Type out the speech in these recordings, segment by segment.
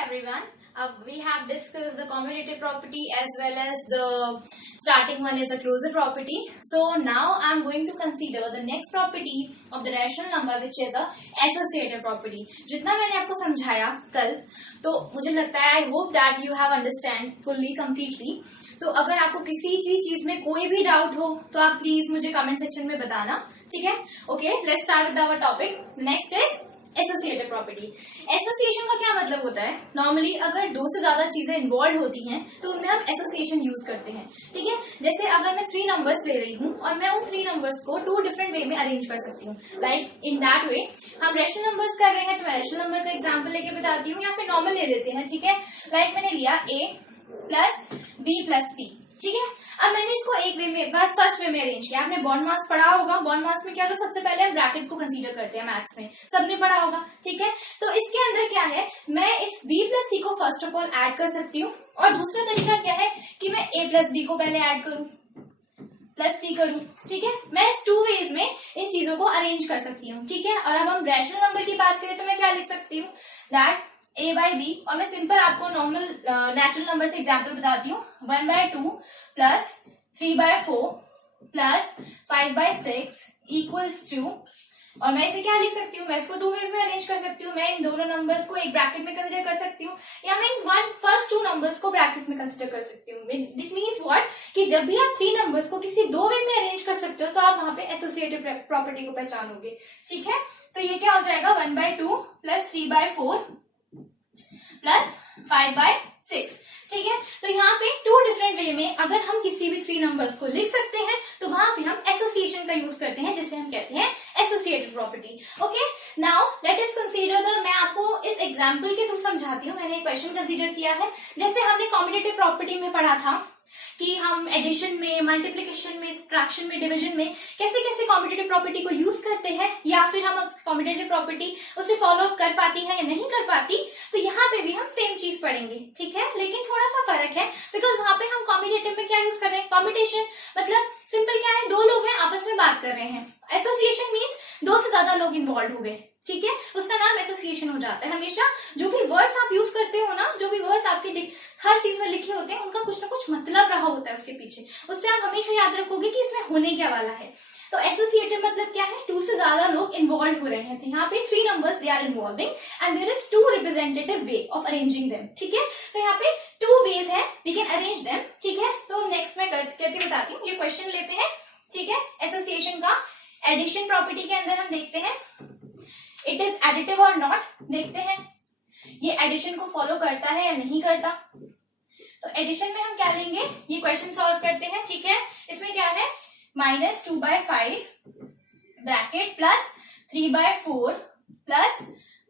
everyone. We have discussed the commutative property as well as the starting one is the closure property. So now I am going to consider the next property of the rational number which is the associative property. जितना मैंने आपको समझाया कल तो मुझे लगता है I hope that you have understand fully completely. तो अगर आपको किसी चीज में कोई भी डाउट हो तो आप प्लीज मुझे कमेंट सेक्शन में बताना, ठीक है? Okay, let's start with our topic. Next is associative property. Association का क्या मतलब होता है? नॉर्मली अगर दो से ज्यादा चीजें इन्वॉल्व होती हैं तो उनमें हम एसोसिएशन यूज करते हैं, ठीक है? जैसे अगर मैं 3 नंबर्स ले रही हूँ और मैं उन 3 नंबर्स को 2 डिफरेंट वे में अरेंज कर सकती हूँ. लाइक इन दैट वे हम रेशनल नंबर्स कर रहे हैं तो मैं रेशनल नंबर का एग्जाम्पल लेके बताती हूँ, या फिर नॉर्मल ले लेते हैं, ठीक है? लाइक मैंने लिया a plus b plus c, ठीक है? अब मैंने इसको एक वे में फर्स्ट वे में अरेंज किया. आपने बॉन्ड मास पढ़ा होगा. बॉन्ड मास में क्या होता है? सबसे पहले हम ब्रैकेट को कंसीडर करते हैं. मैथ्स में सबने पढ़ा होगा, ठीक है? तो इसके अंदर क्या है, मैं इस b प्लस c को फर्स्ट ऑफ ऑल ऐड कर सकती हूँ, और दूसरा तरीका क्या है कि मैं a प्लस b को पहले ऐड करूँ प्लस c करूँ, ठीक है? मैं इस 2 वेज में इन चीजों को अरेंज कर सकती हूँ, ठीक है? और अब हम रैशनल नंबर की बात करें तो मैं क्या लिख सकती हूँ, दैट a बाई बी, और मैं सिंपल आपको नॉर्मल नेचुरल नंबर से एग्जाम्पल बताती हूँ. 1/2 प्लस 3/4 प्लस 5/6 इक्वल्स टू, और मैं इसे क्या लिख सकती हूँ, मैं इसको 2 वेज में अरेंज कर सकती हूँ. मैं इन दोनों नंबर्स को एक ब्रैकेट में कंसिडर कर सकती हूँ, या मैं इन फर्स्ट 2 नंबर्स को ब्रैकेट में कंसिडर कर सकती हूँ. दिस मीन्स व्हाट कि जब भी आप 3 नंबर्स को किसी 2 वे में अरेंज कर सकते हो तो आप वहां पे एसोसिएटिव प्रॉपर्टी को पहचानोगे, ठीक है? तो ये क्या हो जाएगा, 1/2 प्लस 3/4 प्लस 5/6, ठीक है? तो यहाँ पे 2 डिफरेंट वे में अगर हम किसी भी 3 नंबर्स को लिख सकते हैं तो वहां पे हम एसोसिएशन का यूज करते हैं, जिसे हम कहते हैं associative property. Okay, now let us consider the, मैं आपको इस एग्जांपल के थ्रू समझाती हूँ. मैंने एक क्वेश्चन कंसीडर किया है. जैसे हमने कॉम्पिटिटिव प्रॉपर्टी में पढ़ा था कि हम एडिशन में, मल्टीप्लिकेशन में, फ्रैक्शन में, डिवीजन में कैसे कैसे कॉम्पिटिटिव प्रॉपर्टी को यूज करते हैं, या फिर हम कॉम्पिटिटिव प्रॉपर्टी उसे फॉलो अप कर पाती है या नहीं कर पाती. तो यहाँ पे भी हम सेम चीज पढ़ेंगे, ठीक है? लेकिन थोड़ा सा फर्क है, बिकॉज वहां पे हम कॉम्पिटिटिव में क्या यूज कर रहे हैं, कॉम्पिटिशन. मतलब सिंपल क्या है, 2 लोग हैं आपस में बात कर रहे हैं. एसोसिएशन मीन्स 2 से ज्यादा लोग इन्वॉल्व हो गए, ठीक है? उसका नाम एसोसिएशन हो जाता है. हमेशा जो भी वर्ड्स आप यूज करते हो ना, जो भी वर्ड्स आपके हर चीज में लिखे होते हैं, उनका कुछ ना कुछ मतलब रहा होता है उसके पीछे. उससे आप हमेशा याद रखोगे कि इसमें होने क्या वाला है. तो एसोसिएटिव मतलब क्या है, 2 से ज्यादा लोग इन्वॉल्व हो रहे हैं. तो यहाँ पे 3 numbers they are involving and there is 2 representative way of arranging them, ठीक है? तो यहाँ पे 2 वेज है, वी कैन अरेंज देम, ठीक है? तो नेक्स्ट मैं करके बताती हूँ. ये क्वेश्चन लेते हैं, ठीक है? एसोसिएशन का एडिशन प्रॉपर्टी के अंदर हम देखते हैं इट इज एडिटिव और नॉट. देखते हैं ये एडिशन को फॉलो करता है या नहीं करता. तो एडिशन में हम क्या लेंगे, ये क्वेश्चन सॉल्व करते हैं, ठीक है? इसमें क्या है, -2/5 ब्रैकेट प्लस 3/4 प्लस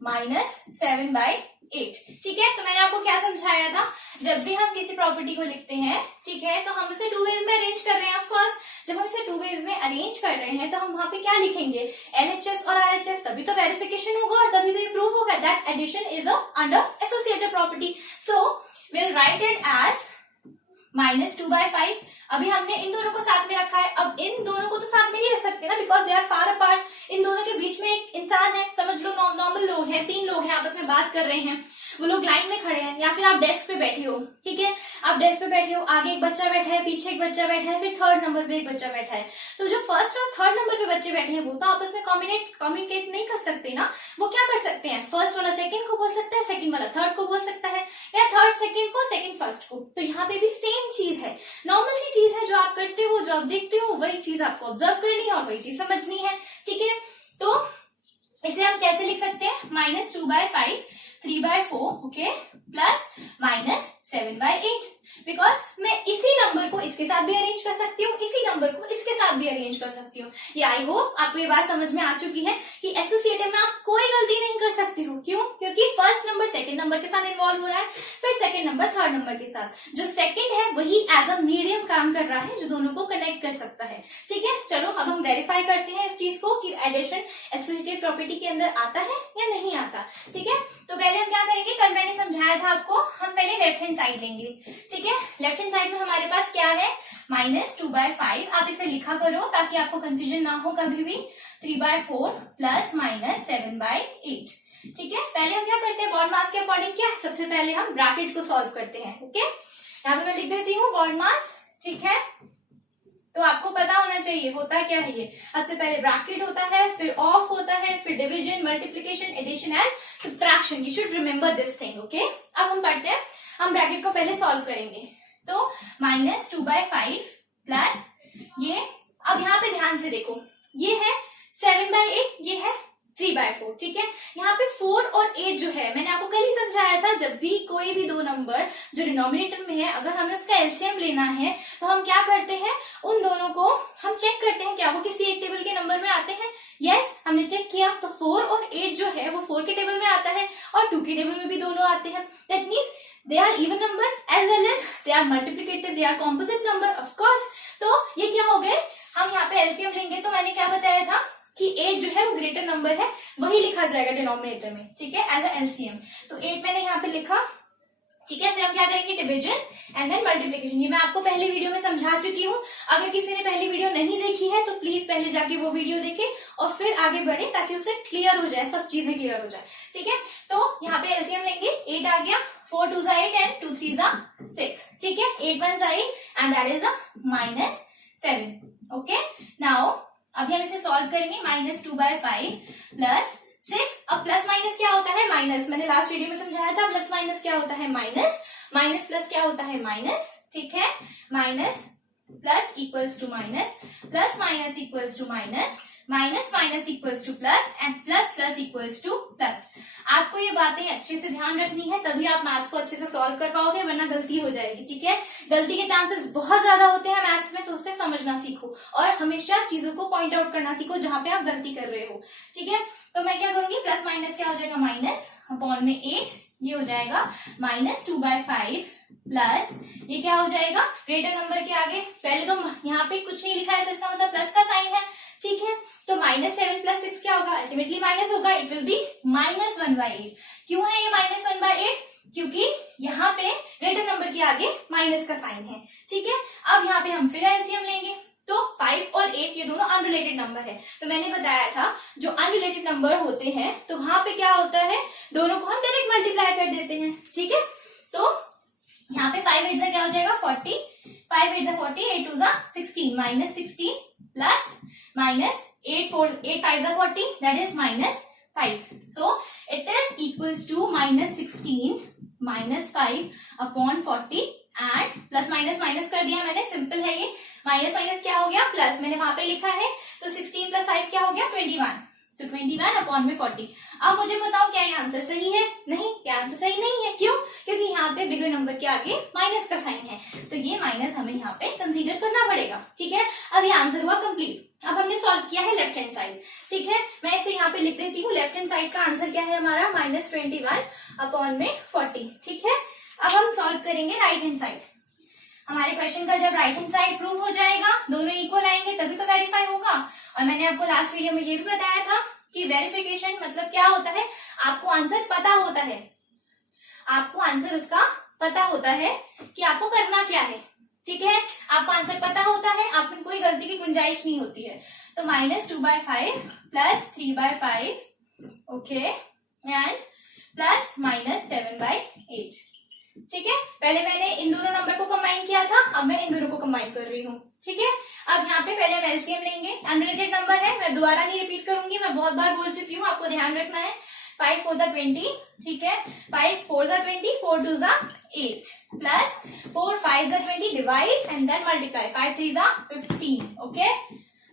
-7/8, ठीक है? तो मैंने आपको क्या समझाया था, जब भी हम किसी प्रॉपर्टी को लिखते हैं, ठीक है, तो हम उसे 2 वेज में अरेंज कर रहे हैं. ऑफ कोर्स जब हम इसे 2 वेज में अरेंज कर रहे हैं तो हम वहां पे क्या लिखेंगे, LHS और RHS. तभी तो वेरिफिकेशन होगा और तभी तो ये प्रूफ होगा that addition is under associative property. So we'll write it as -2/5. अभी हमने इन दोनों को साथ में रखा है. अब इन दोनों को तो साथ में नहीं रख सकते ना, because they are far apart. इन दोनों के बीच में एक इंसान है, समझ लो नॉर्मल लोग हैं, 3 लोग हैं आपस में बात कर रहे हैं. वो लोग लाइन में खड़े हैं, या फिर आप डेस्क पे बैठे हो, ठीक है? आप डेस्क पे बैठे हो, आगे एक बच्चा बैठा है, पीछे एक बच्चा बैठा है, फिर 3rd नंबर पे एक बच्चा बैठा है. तो जो 1st और 3rd नंबर पे बच्चे बैठे हैं वो तो आपस में कम्युनिकेट नहीं कर सकते ना. वो क्या कर सकते हैं, 1st वाला 2nd को बोल सकता है, 2nd वाला 3rd को बोल सकता है, या 3rd 2nd को, 2nd 1st को. तो यहाँ पे भी सेम चीज है, नॉर्मल सी चीज है. जो आप करते हो, जो आप देखते हो, वही चीज आपको ऑब्जर्व करनी है और वही चीज समझनी है, ठीक है? तो इसे हम कैसे लिख सकते हैं, -2/5 3/4, ओके, प्लस -7/8. बिकॉज मैं इसी नंबर को इसके साथ भी अरेंज कर सकती हूँ, इसी नंबर को इसके साथ भी अरेंज कर सकती हूँ. ये आई होप आपको ये बात समझ में आ चुकी है कि एसोसिएटिव में आप कोई गलती नहीं कर सकते हो. क्यों? क्योंकि 1st नंबर 2nd नंबर के साथ इन्वॉल्व हो रहा है, फिर 2nd नंबर 3rd नंबर के साथ. जो 2nd है वही एज अ मीडियम काम कर रहा है, जो दोनों को कनेक्ट कर सकता है, ठीक है? चलो अब हम वेरीफाई करते हैं इस चीज को कि एडिशन एसोसिएटिव प्रॉपर्टी के अंदर आता है या नहीं आता, ठीक है? तो पहले हम क्या करेंगे, कल मैंने समझाया था आपको, हम पहले लेफ्ट हैंड साइड लेंगे, ठीक है? लेफ्ट हैंड साइड में हमारे पास क्या है, -2/5. आप इसे लिखा करो ताकि आपको कंफ्यूजन ना हो कभी भी. 3/4 प्लस -7/8. ठीक है, पहले हम क्या करते हैं, बॉडी मास के अकॉर्डिंग क्या, सबसे पहले हम ब्रैकेट को सॉल्व करते हैं। ओके, यहाँ पे मैं लिख देती हूँ बॉडी मास। ठीक है, तो आपको पता होना चाहिए होता क्या है ये। सबसे पहले ब्रैकेट होता है, फिर ऑफ होता है, फिर division, multiplication, addition and subtraction. You should remember this thing. Okay, अब हम पढ़ते हैं, हम ब्रैकेट को पहले सॉल्व करेंगे। तो -2/5 प्लस ये, अब यहाँ पे ध्यान से देखो, ये है 7/8, ये है 3/4। ठीक है, यहाँ पे 4 और 8 जो है, मैंने आपको कल ही समझाया था, जब भी कोई भी दो नंबर जो डिनोमिनेटर में है, अगर हमें उसका एलसीएम लेना है तो हम क्या करते हैं, उन दोनों को हम चेक करते हैं क्या वो किसी एक टेबल के नंबर में आते हैं। यस, हमने चेक किया तो 4 और 8 जो है वो 4 के टेबल में आता है और 2 के टेबल में भी दोनों आते हैं। That means they are even number as well as they are multiplicative, they are composite number of course. तो ये क्या हो गए, हम यहाँ पे एलसीएम लेंगे तो मैंने क्या बताया था कि 8 जो है वो ग्रेटर नंबर है, वही लिखा जाएगा डिनोमिनेटर में। ठीक है, एज अ एलसीएम। तो 8 मैंने यहाँ पे लिखा। ठीक है, फिर हम क्या करेंगे, डिवीजन एंड देन मल्टीप्लिकेशन। ये मैं आपको पहले वीडियो में समझा चुकी हूँ। अगर किसी ने पहली वीडियो नहीं देखी है तो प्लीज पहले जाके वो वीडियो देखे और फिर आगे बढ़े, ताकि उसे क्लियर हो जाए, सब चीजें क्लियर हो जाए। ठीक है, तो यहाँ पे एलसीएम लेंगे, 8 आ गया, 4 2 8 एंड 2 3 6। ठीक है, 8 1 8 and that is -7। Okay, now अभी हम इसे सॉल्व करेंगे। -2/5 प्लस 6। अब प्लस माइनस क्या होता है, माइनस। मैंने लास्ट वीडियो में समझाया था, प्लस माइनस क्या होता है, माइनस। माइनस प्लस क्या होता है, माइनस। ठीक है, minus plus equals to minus, plus minus equals to minus, minus minus equals to plus and plus plus equals to plus. आपको ये बातें अच्छे से ध्यान रखनी है, तभी आप मैथ्स को अच्छे से सॉल्व कर पाओगे, वरना गलती हो जाएगी। ठीक है, गलती के चांसेस बहुत ज्यादा होते हैं मैथ्स में, तो उससे समझना सीखो और हमेशा चीजों को पॉइंट आउट करना सीखो जहां पे आप गलती कर रहे हो। ठीक है, तो मैं क्या करूंगी, प्लस माइनस क्या हो जाएगा, माइनस अपॉन में 8, ये हो जाएगा -2/5 प्लस ये क्या हो जाएगा, ग्रेटर नंबर के आगे पहले तो यहाँ पे कुछ नहीं लिखा है तो इसका मतलब प्लस का साइन है। ठीक है, तो -7 + 6 क्या होगा, अल्टीमेटली माइनस होगा, इट विल बी -1/8। क्यों है ये -1/8, क्योंकि यहाँ पे ग्रेटर नंबर के आगे माइनस का साइन है। ठीक है, अब यहाँ पे हम फिर एलसीएम लेंगे, तो 5 और 8 ये दोनों अनरिलेटेड नंबर है। तो मैंने बताया था जो अनरिलेटेड नंबर होते हैं तो वहां पे क्या होता है, दोनों को हम डायरेक्ट मल्टीप्लाई कर देते हैं। ठीक है, तो यहाँ पे 5 8 क्या हो जाएगा, 40, 5 8 40, 8 2 16, -16 plus -8 5 40, that is -5। So it is equals to -16 -5 upon 40 and plus minus minus कर दिया मैंने, सिंपल है ये। माइनस माइनस क्या हो गया, प्लस, मैंने वहां पे लिखा है, तो 16 + 5 क्या हो गया, 21। तो 21 अपॉन में 40। अब मुझे बताओ क्या ये आंसर सही है, नहीं, ये आंसर सही नहीं है। क्यों, क्योंकि यहाँ पे बिगर नंबर के आगे माइनस का साइन है, तो ये माइनस हमें यहाँ पे कंसीडर करना पड़ेगा। ठीक है, अब ये आंसर हुआ कंप्लीट। अब हमने सॉल्व किया है लेफ्ट हैंड साइड। ठीक है, मैं इसे यहाँ पे लिख देती हूँ, लेफ्ट हैंड साइड का आंसर क्या है हमारा, -21 अपॉन में 40। ठीक है, अब हम सॉल्व करेंगे राइट हैंड साइड। हमारे क्वेश्चन का जब राइट हैंड साइड प्रूव हो जाएगा, दोनों इक्वल आएंगे, तभी तो वेरीफाई होगा। और मैंने आपको लास्ट वीडियो में ये भी बताया था कि वेरिफिकेशन मतलब क्या होता है, आपको आंसर पता होता है, आपको आंसर उसका पता होता है कि आपको करना क्या है। ठीक है, आपको आंसर पता होता है, आप में कोई गलती की गुंजाइश नहीं होती है। तो -2/5 प्लस 3/5, ओके, एंड प्लस -7/8। ठीक है, पहले मैंने इन दोनों नंबर को कंबाइन किया था, अब मैं इन दोनों को कंबाइन कर रही हूँ। ठीक है, अब यहाँ पे पहले हम एलसीएम लेंगे, अनरिलेटेड नंबर है, मैं दोबारा नहीं रिपीट करूंगी, मैं बहुत बार बोल चुकी हूँ, आपको ध्यान रखना है। 5 4 20, ठीक है, 5 4 20, 4 2 8 plus 4 5 20, divide and then multiply, 5 3 15, okay,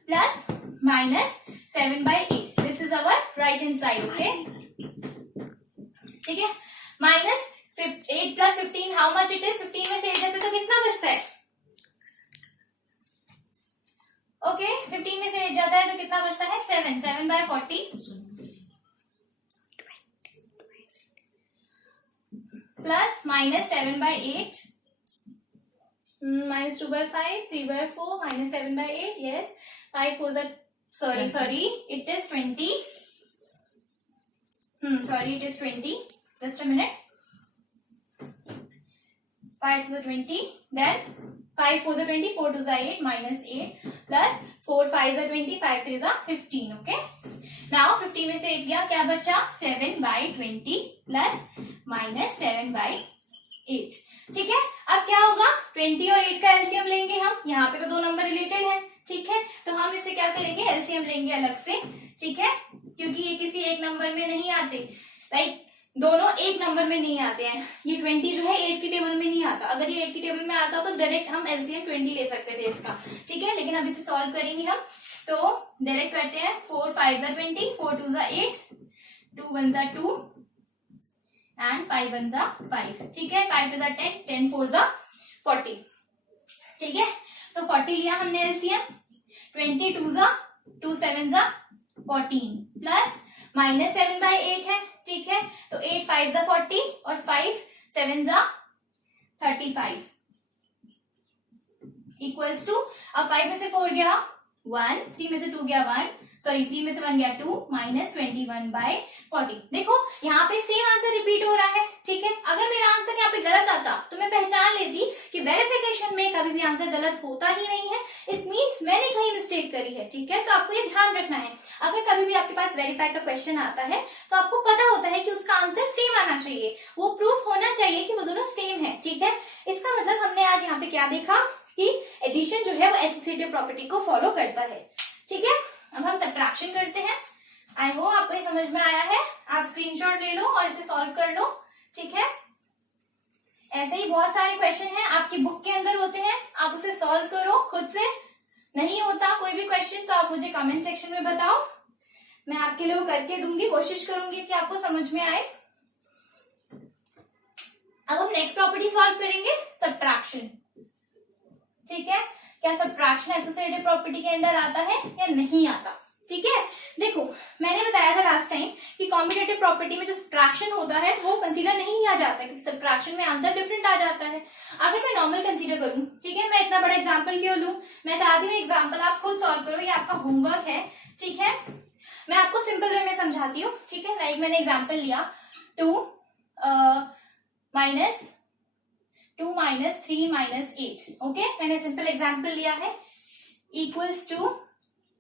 plus -7/8। This is our right hand side. Okay, ठीक है, -8 + 15 हाउ मच इट इज, 15 में से 8 जाते तो कितना बचता है, ओके, 15 में से 8 जाता है तो कितना बचता है, 7 7/40 plus -7/8 -2/5 3/4 -7/8, yes, 5 4 sorry it is 20, sorry it is 20, just a minute, 5 4 20, then 5 4 20, 4 2 8 -8 plus 4 5 20, 5 3 15, okay. Now 15 में से 8 गया, क्या बचा 7/20 प्लस माइनस 7/8। ठीक है, अब क्या होगा 20 और 8 का एलसीएम लेंगे हम, यहाँ पे तो दो नंबर रिलेटेड है। ठीक है, तो हम इसे क्या करेंगे एलसीएम लेंगे अलग से। ठीक है, क्योंकि ये किसी एक नंबर में नहीं आते, लाइक दोनों एक नंबर में नहीं आते हैं। ये 20 जो है 8 की टेबल में नहीं आता, अगर ये 8 की टेबल में आता तो डायरेक्ट हम एलसीएम 20 ले सकते थे इसका। ठीक है, लेकिन अब इसे सॉल्व करेंगे हम, तो डायरेक्ट करते हैं। 4 5 जा 20, 4 2 जा 8, 2 1 जा 2 एंड 5 1 जा 5। ठीक है, 5 2 जा 10, 10 4 जा 40। ठीक है, तो 40 लिया हमने एलसीएम, 20 2 जा 2 7 जा 14 प्लस माइनस 7/8 है। ठीक है, तो 8 5 जा 40 और 5 7 जा 35 इक्वल्स टू, अब 5 में से 4 गया 1, 3 में से 2 गया 1, सॉरी 3 में से 1 गया 2, माइनस 21/40। देखो यहाँ पे सेम आंसर रिपीट हो रहा है। ठीक है, अगर मेरा आंसर यहाँ पे गलत आता तो मैं पहचान लेती कि वेरिफिकेशन में कभी भी आंसर गलत होता ही नहीं है, इट मीन्स मैंने कहीं मिस्टेक करी है। ठीक है, तो आपको ये ध्यान रखना है, अगर कभी भी आपके पास वेरीफाई का क्वेश्चन आता है तो आपको पता होता है कि उसका आंसर सेम आना चाहिए, वो प्रूफ होना चाहिए कि वो दोनों सेम है। ठीक है, इसका मतलब हमने आज यहाँ पे क्या देखा कि एडिशन जो है वो एसोसिएटिव प्रॉपर्टी को फॉलो करता है। ठीक है, अब हम सब्ट्रैक्शन करते हैं। आई होप आपको ये समझ में आया है, आप स्क्रीनशॉट ले लो और इसे सॉल्व कर लो। ठीक है, ऐसे ही बहुत सारे क्वेश्चन हैं आपकी बुक के अंदर होते हैं, आप उसे सॉल्व करो खुद से। नहीं होता कोई भी क्वेश्चन तो आप मुझे कमेंट सेक्शन में बताओ, मैं आपके लिए वो करके दूंगी, कोशिश करूंगी कि आपको समझ में आए। अब हम नेक्स्ट प्रॉपर्टी सॉल्व करेंगे, सब्ट्रैक्शन। ठीक है, क्या सब्ट्रैक्शन एसोसिएटिव प्रॉपर्टी के अंडर आता है या नहीं आता। ठीक है, देखो मैंने बताया था लास्ट टाइम कि कॉम्बिनेटिव प्रॉपर्टी में जो सब्ट्रैक्शन होता है वो कंसीडर नहीं किया जाता है, क्योंकि सब्ट्रैक्शन में आंसर डिफरेंट आ जाता है। अगर मैं नॉर्मल कंसीडर करूं, ठीक है, मैं इतना बड़ा एग्जांपल क्यों लूं, मैं चाहती हूँ एग्जांपल आप खुद सॉल्व करो, ये आपका होमवर्क है। ठीक है, मैं आपको सिंपल वे में समझाती हूँ। ठीक है, लाइक मैंने एग्जाम्पल लिया 2 - 3 - 8। ओके, मैंने सिंपल एग्जांपल लिया है, इक्वल्स टू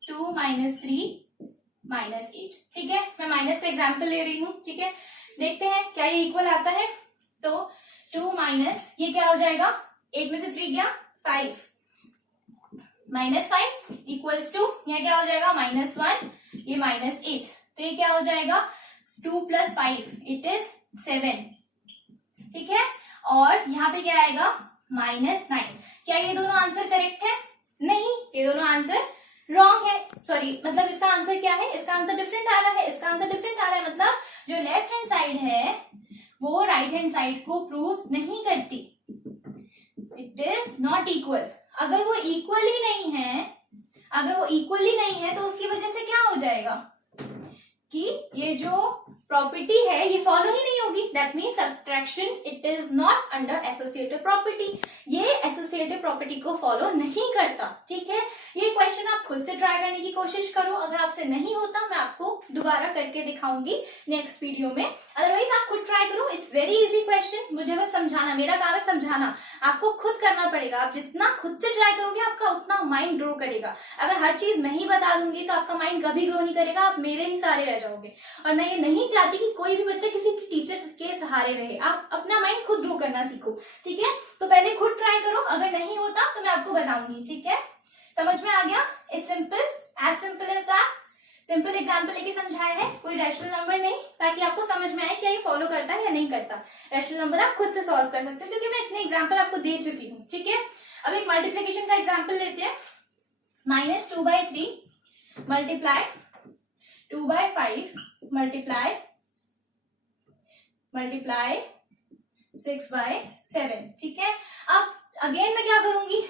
2 - 3 - 8। ठीक है, मैं माइनस का एग्जांपल ले रही हूँ। ठीक है, देखते हैं क्या ये इक्वल आता है। तो 2 माइनस ये क्या हो जाएगा, 8 में से 3 गया 5, -5 इक्वल्स टू यह क्या हो जाएगा -1, ये -8, तो ये क्या हो जाएगा 2 + 5 इट इज 7। ठीक है, और यहाँ पे क्या आएगा -9। क्या ये दोनों आंसर करेक्ट है? नहीं, ये दोनों आंसर रॉन्ग है। सॉरी, मतलब इसका आंसर क्या है, इसका आंसर डिफरेंट आ रहा है, इसका आंसर डिफरेंट आ रहा है, मतलब जो लेफ्ट हैंड साइड है वो राइट हैंड साइड को प्रूव नहीं करती, इट इज नॉट इक्वल। अगर वो इक्वल ही नहीं है, अगर वो इक्वल ही नहीं है तो उसकी वजह से क्या हो जाएगा कि ये जो प्रॉपर्टी है ये फॉलो ही नहीं होगी। That means subtraction it is not under associative property, ये एसोसिएटिव प्रॉपर्टी को फॉलो नहीं करता। ठीक है, ये क्वेश्चन आप खुद से ट्राई करने की कोशिश करो, अगर आपसे नहीं होता मैं आपको दोबारा करके दिखाऊंगी नेक्स्ट वीडियो में, अदरवाइज आप खुद ट्राई करो। इट्स वेरी इजी क्वेश्चन, मुझे बस समझाना, मेरा काम है समझाना, आपको खुद करना पड़ेगा। आप जितना खुद से ट्राई करोगे आपका उतना माइंड ग्रो करेगा। अगर हर चीज मैं ही बता दूंगी तो आपका माइंड कभी ग्रो नहीं करेगा, आप मेरे ही सहारे रह जाओगे, और मैं ये नहीं चाहती कि कोई भी बच्चा किसी टीचर के सहारे रहे। आप अपना माइंड खुद ग्रो करना सीखो। ठीक है, तो पहले खुद ट्राई करो, अगर नहीं होता तो मैं आपको बताऊंगी। ठीक है, समझ में आ गया? It's simple, as simple as that. Simple example लेके समझाया है, कोई रैशनल नंबर नहीं, ताकि आपको समझ में आए क्या ये फॉलो करता है या नहीं करता। रैशनल नंबर आप खुद से सॉल्व कर सकते हो, क्योंकि मैं इतने एग्जांपल आपको दे चुकी हूँ। ठीक है, अब एक मल्टीप्लीकेशन का एग्जांपल लेते हैं। -2/3 मल्टीप्लाई 2/5 मल्टीप्लाई 6/7। ठीक है, अब अगेन मैं क्या करूंगी,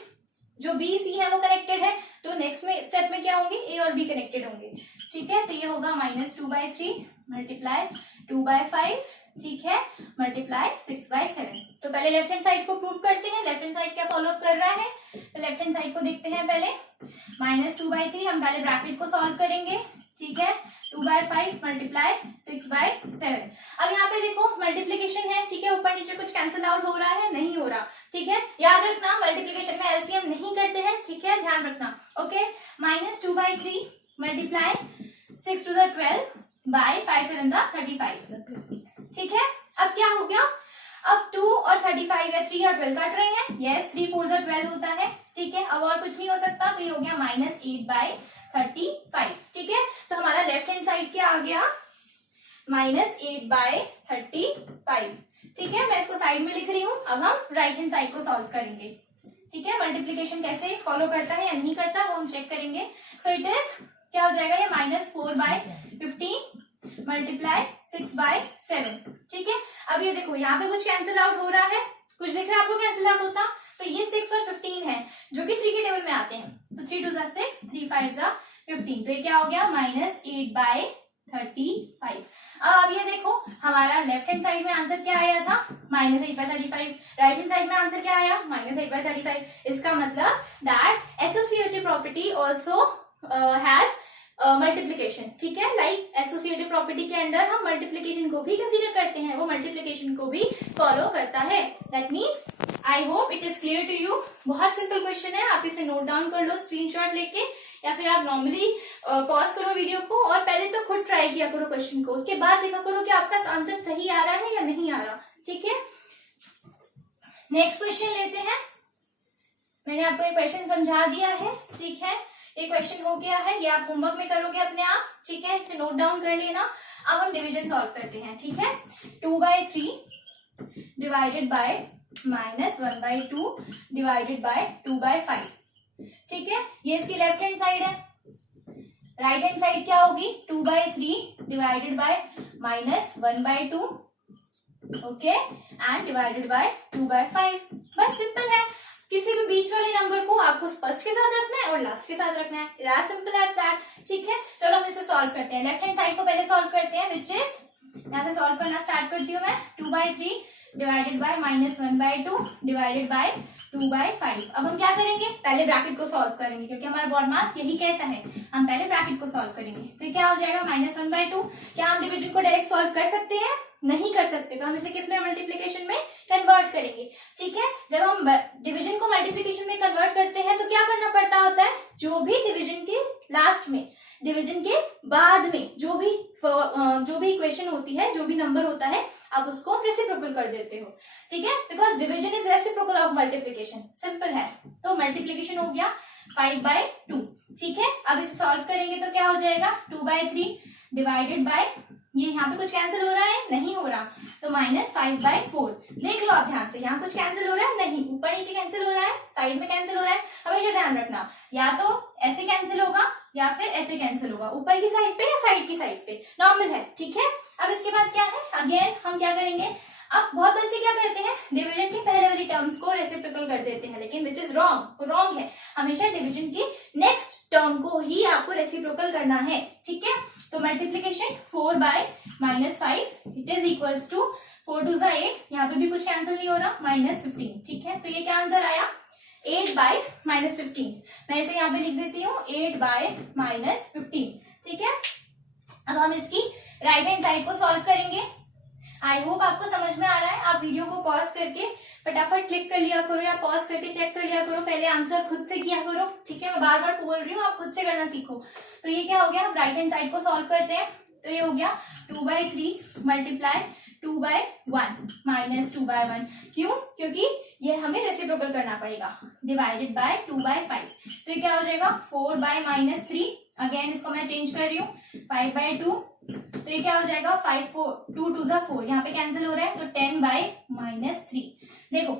जो बी सी है वो कनेक्टेड है, तो नेक्स्ट में स्टेप में क्या होंगे, ए और बी कनेक्टेड होंगे। ठीक है, तो ये होगा -2/3 मल्टीप्लाई 2/5, ठीक है, मल्टीप्लाई 6/7। तो पहले लेफ्ट हैंड साइड को प्रूव करते हैं, लेफ्ट हैंड साइड क्या फॉलो अप कर रहा है, तो लेफ्ट हैंड साइड को देखते हैं पहले। -2/3 हम पहले ब्रैकेट को सॉल्व करेंगे। ठीक है, 2/5 मल्टीप्लाई 6/7। अब यहाँ पे देखो मल्टीप्लीकेशन है, ठीक है, ऊपर नीचे कुछ कैंसिल आउट हो रहा है, नहीं हो रहा। ठीक है, याद रखना मल्टीप्लीकेशन में एलसीएम नहीं करते हैं। ठीक है, ध्यान रखना। Okay, -2/3 multiply 6 two the 12 by 5 7 the 35। ठीक है, अब क्या हो गया, अब 2 और 35 है, 3 और 12 काट रहे हैं, यस 3 4 द 12 होता है। ठीक है, अब और कुछ नहीं हो सकता, तो ये हो गया -8 बाय 35। ठीक है, तो हमारा लेफ्ट हैंड साइड क्या आ गया, -8 बाय 35। ठीक है, मैं इसको साइड में लिख रही हूँ। अब हम राइट हैंड साइड को सॉल्व करेंगे। ठीक है, मल्टीप्लीकेशन कैसे फॉलो करता है या नहीं करता वो हम चेक करेंगे। सो इट इज क्या हो जाएगा, ये -4 बाय 15 मल्टीप्लाई 6 बाय 7। ठीक है, अब ये देखो यहाँ पे कुछ कैंसिल आउट हो रहा है, कुछ दिख रहा है आपको कैंसिल आउट होता, तो ये 6 और 15 है जो कि 3 के टेबल में आते हैं, तो 3 2 6 3 5 15, तो ये क्या हो गया -8 बाय 35। अब ये देखो हमारा लेफ्ट हैंड साइड में आंसर क्या आया था, -8 बाय 35, राइट हैंड साइड में आंसर क्या आया, -8 बाय 35। इसका मतलब that associative property also has multiplication. ठीक है, लाइक एसोसिएटिव प्रॉपर्टी के अंदर हम मल्टीप्लीकेशन को भी कंसीडर करते हैं, वो मल्टीप्लीकेशन को भी फॉलो करता है। That means I hope it is clear to you. बहुत सिंपल क्वेश्चन है, आप इसे नोट डाउन कर लो स्क्रीनशॉट लेके, या फिर आप नॉर्मली पॉज करो वीडियो को और पहले तो खुद ट्राई किया करो क्वेश्चन को, उसके बाद देखा करो कि आपका आंसर सही आ रहा है या नहीं आ रहा। ठीक है, नेक्स्ट क्वेश्चन लेते हैं। मैंने आपको ये क्वेश्चन समझा दिया है। ठीक है, ये क्वेश्चन हो गया है, ये आप होमवर्क में करोगे अपने आप। ठीक है, इसे नोट डाउन कर लेना। अब हम डिवीजन सॉल्व करते हैं। ठीक है, 2/3 डिवाइडेड बाय -1/2 डिवाइडेड बाय 2/5। ठीक है, ये इसकी लेफ्ट हैंड साइड है। राइट हैंड साइड क्या होगी, 2/3 divided by -1/2 okay and divided by 2/5। बस सिंपल है, किसी भी बीच वाले नंबर को आपको फर्स्ट के साथ रखना है और लास्ट के साथ रखना है, एज सिंपल एज दैट। ठीक है, चलो हम इसे सॉल्व करते हैं। लेफ्ट हैंड साइड को पहले सॉल्व करते हैं, विच इज यहाँ से सॉल्व करना स्टार्ट करती हूँ मैं। 2/3 डिवाइडेड बाय -1/2 डिवाइडेड बाय 2/5। अब हम क्या करेंगे, पहले ब्रैकेट को सॉल्व करेंगे, क्योंकि हमारा बॉड मास यही कहता है, हम पहले ब्रैकेट को सॉल्व करेंगे। तो ये क्या हो जाएगा, -1/2। क्या हम डिवीजन को डायरेक्ट सॉल्व कर सकते हैं, नहीं कर सकते, तो हम इसे किस में, मल्टीप्लीकेशन में कन्वर्ट करेंगे। ठीक है, जब हम डिवीजन को मल्टीप्लीकेशन में कन्वर्ट करते हैं तो क्या करना पड़ता होता है, जो भी डिवीजन के लास्ट में, डिवीजन के बाद में जो भी इक्वेशन होती है, जो भी नंबर होता है, आप उसको रेसिप्रोकल कर देते हो। ठीक है, because division is reciprocal of multiplication, simple है। तो मल्टीप्लीकेशन हो गया 5/2। ठीक है, अब इसे सॉल्व करेंगे तो क्या हो जाएगा, 2/3 डिवाइडेड बाय, ये यहाँ पे कुछ कैंसिल हो रहा है, नहीं हो रहा, तो -5/4। देख लो आप ध्यान से, यहाँ कुछ कैंसिल हो रहा है, नहीं, ऊपर नीचे कैंसिल हो रहा है, साइड में कैंसिल हो रहा है। हमेशा ध्यान रखना, या तो ऐसे कैंसिल होगा या फिर ऐसे कैंसिल होगा, ऊपर की साइड पे या साइड की साइड पे, नॉर्मल है। ठीक है, अब इसके बाद क्या है, अगेन हम क्या करेंगे, अब बहुत बच्चे क्या करते हैं, डिवीजन के पहले वाली टर्म्स को रेसिप्रोकल कर देते हैं, लेकिन विच इज रॉन्ग, तो रॉन्ग है। हमेशा डिवीजन की नेक्स्ट टर्म को ही आपको रेसिप्रोकल करना है। ठीक है, तो multiplication 4 by -5 it is equals to 4 2 8, यहाँ पे भी कुछ कैंसिल नहीं हो रहा, -15। ठीक है, तो ये क्या आंसर आया, 8 बाय -15। मैं इसे यहाँ पे लिख देती हूँ 8 बाय -15। ठीक है, अब हम इसकी राइट हैंड साइड को सॉल्व करेंगे। आई होप आपको समझ में आ रहा है। आप वीडियो को पॉज करके फटाफट क्लिक कर लिया करो, या पॉज करके चेक कर लिया करो, पहले आंसर खुद से किया करो। ठीक है, मैं बार बार बोल रही हूँ, आप खुद से करना सीखो। तो ये क्या हो गया, राइट हैंड साइड को सॉल्व करते हैं, तो ये हो गया 2/3 मल्टीप्लाई 2/1 -2/1। क्यों, क्योंकि ये हमें रेसिप्रोकल करना पड़ेगा, डिवाइडेड बाय 2/5। तो ये क्या हो जाएगा, 4 बाय -3, अगेन इसको मैं चेंज कर रही हूँ, 5/2। तो ये क्या हो जाएगा, 5 4 2 2 4, यहाँ पे कैंसिल हो रहा है, तो 10 बाय -3। देखो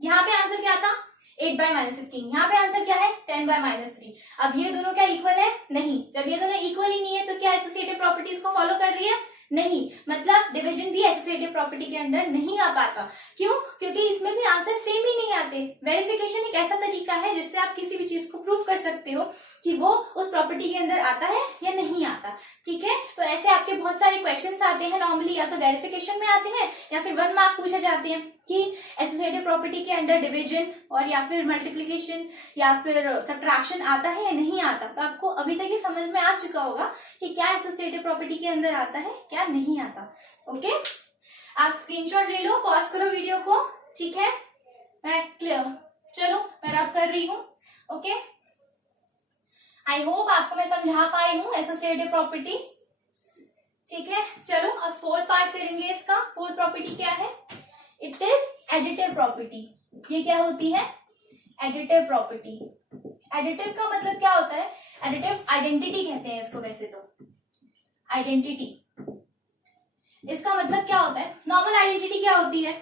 यहाँ पे आंसर क्या था, 8 बाय -15, यहाँ पे आंसर क्या है, 10 बाय -3। अब ये दोनों क्या इक्वल है, नहीं। जब ये दोनों इक्वल ही नहीं है तो क्या एसोसिएटिव प्रॉपर्टीज को फॉलो कर रही है, नहीं। मतलब डिवीजन भी एसोसिएटिव प्रॉपर्टी के अंदर नहीं आ पाता। क्यों, क्योंकि इसमें भी आंसर सेम ही नहीं आते। वेरिफिकेशन एक ऐसा तरीका है जिससे आप किसी भी चीज को प्रूव कर सकते हो कि वो उस प्रॉपर्टी के अंदर आता है या नहीं आता। ठीक है, तो ऐसे आपके बहुत सारे क्वेश्चंस आते हैं नॉर्मली, या तो वेरिफिकेशन में आते हैं या फिर 1 मार्क पूछे जाते हैं कि एसोसिएटिव प्रॉपर्टी के अंदर डिवीजन और या फिर मल्टीप्लीकेशन या फिर सब्ट्रैक्शन आता है या नहीं आता। तो आपको अभी तक ये समझ में आ चुका होगा कि क्या एसोसिएटिव प्रॉपर्टी के अंदर आता है, क्या नहीं आता। ओके, आप स्क्रीनशॉट ले लो, पॉज करो वीडियो को। ठीक है, मैं क्लियर, चलो मैं रब कर रही हूँ। ओके, आई होप आपको मैं समझा पाई हूँ एसोसिएटिव प्रॉपर्टी। ठीक है, चलो अब फोर्थ पार्ट करेंगे इसका। फोर्थ प्रॉपर्टी क्या है? It is additive property. ये क्या होती है? Additive property. एडिटिव का मतलब क्या होता है? एडिटिव आइडेंटिटी कहते हैं इसको वैसे तो। आइडेंटिटी, इसका मतलब क्या होता है? नॉर्मल आइडेंटिटी क्या होती है?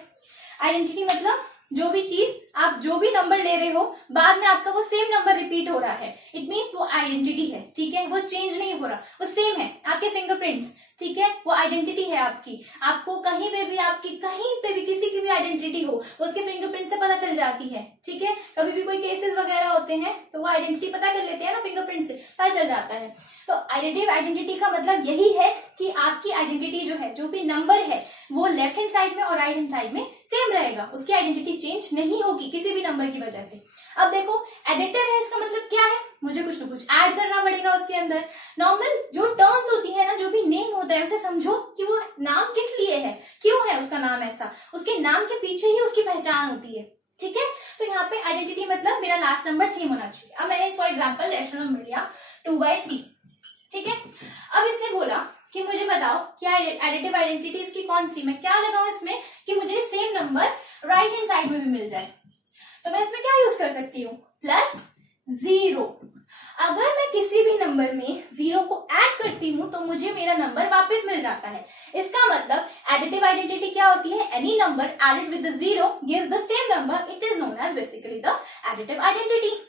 आइडेंटिटी मतलब जो भी चीज, आप जो भी नंबर ले रहे हो, बाद में आपका वो सेम नंबर रिपीट हो रहा है, इट मीन्स वो आइडेंटिटी है। ठीक है, वो चेंज नहीं हो रहा, वो सेम है। आपके फिंगरप्रिंट्स, ठीक है, वो आइडेंटिटी है आपकी। आपको कहीं पे भी, आपकी कहीं पे भी किसी की भी आइडेंटिटी हो, वो उसके फिंगरप्रिंट से पता चल जाती है। ठीक है, कभी भी कोई केसेस वगैरह होते हैं तो वो आइडेंटिटी पता कर लेते हैं ना, फिंगरप्रिंट से पता चल जाता है। तो एडिटिव आइडेंटिटी का मतलब यही है कि आपकी आइडेंटिटी जो है, जो भी नंबर है, वो लेफ्ट हैंड साइड में और राइट हैंड साइड में सेम रहेगा, उसकी आइडेंटिटी चेंज नहीं होगी किसी भी नंबर की वजह से। अब देखो, एडिटिव है, इसका मतलब क्या है? मुझे कुछ ना कुछ ऐड करना पड़ेगा उसके अंदर। नॉर्मल जो टर्म्स होती है ना, जो भी नेम होता है, उसे समझो कि वो नाम किस लिए है, क्यों है उसका नाम ऐसा, उसके नाम के पीछे ही उसकी पहचान होती है। ठीक है, तो यहाँ पे आइडेंटिटी मतलब मेरा लास्ट नंबर सेम होना चाहिए। अब मैंने फॉर एग्जाम्पल रेशनल नंबर लिया 2/3। ठीक है, अब इसने बोला कि मुझे बताओ क्या एडिटिव आइडेंटिटी इसकी कौन सी, मैं क्या लगाऊं इसमें कि मुझे same number right hand side में भी मिल जाए। तो मैं इसमें क्या यूज कर सकती हूँ? +0। अगर मैं किसी भी नंबर में 0 को ऐड करती हूँ तो मुझे मेरा नंबर वापस मिल जाता है। इसका मतलब एडिटिव आइडेंटिटी क्या होती है? Any number added with 0 gives the same number, it is known as basically the additive identity.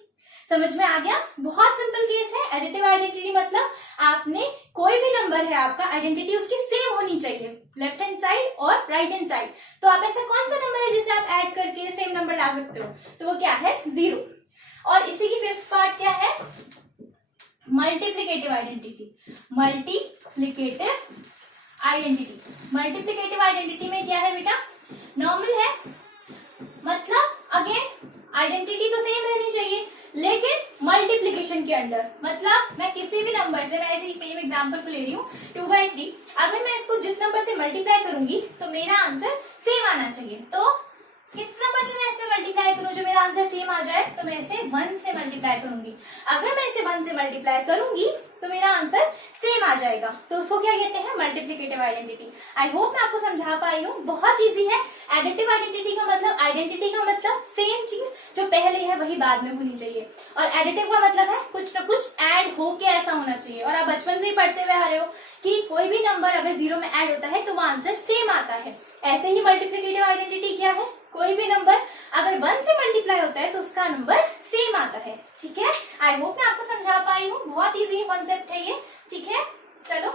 समझ में आ गया? बहुत सिंपल केस है। एडिटिव आइडेंटिटी मतलब आपने कोई भी नंबर है आपका, आइडेंटिटी उसकी सेम होनी चाहिए, लेफ्ट हैंड साइड और राइट हैंड साइड। तो आप ऐसा कौन सा नंबर है जिसे आप ऐड करके सेम नंबर ला सकते हो? तो वो क्या है? 0। और इसी की फिफ्थ पार्ट क्या है? Multiplicative identity. Multiplicative identity, multiplicative identity में क्या है बेटा? नॉर्मल है, मतलब अगेन आइडेंटिटी तो सेम रहनी चाहिए लेकिन मल्टीप्लिकेशन के अंडर। मतलब मैं किसी भी नंबर से, मैं ऐसे ही सेम एग्जांपल को ले रही हूँ 2/3, अगर मैं इसको जिस नंबर से मल्टीप्लाई करूंगी तो मेरा आंसर सेम आना चाहिए। तो किस नंबर से मैं इसे मल्टीप्लाई करूं जो मेरा आंसर सेम आ जाए? तो मैं इसे 1 से मल्टीप्लाई करूंगी। अगर मैं इसे 1 से मल्टीप्लाई करूंगी तो मेरा आंसर सेम आ जाएगा। तो उसको क्या कहते हैं? Multiplicative identity. आई होप मैं आपको समझा पाई हूँ। बहुत इजी है। एडिटिव आइडेंटिटी का मतलब, आइडेंटिटी का मतलब सेम चीज जो पहले है वही बाद में होनी चाहिए, और एडिटिव का मतलब है कुछ ना कुछ ऐड होके ऐसा होना चाहिए। और आप बचपन से ही पढ़ते हुए आ रहे हो कि कोई भी नंबर अगर 0 में ऐड होता है तो वो आंसर सेम आता है। ऐसे ही मल्टीप्लिकेटिव आइडेंटिटी क्या है? कोई भी नंबर अगर 1 से मल्टीप्लाई होता है तो उसका नंबर सेम आता है। ठीक है, आई होप मैं आपको समझा पाई हूँ। बहुत इजी कॉन्सेप्ट है ये। ठीक है, चलो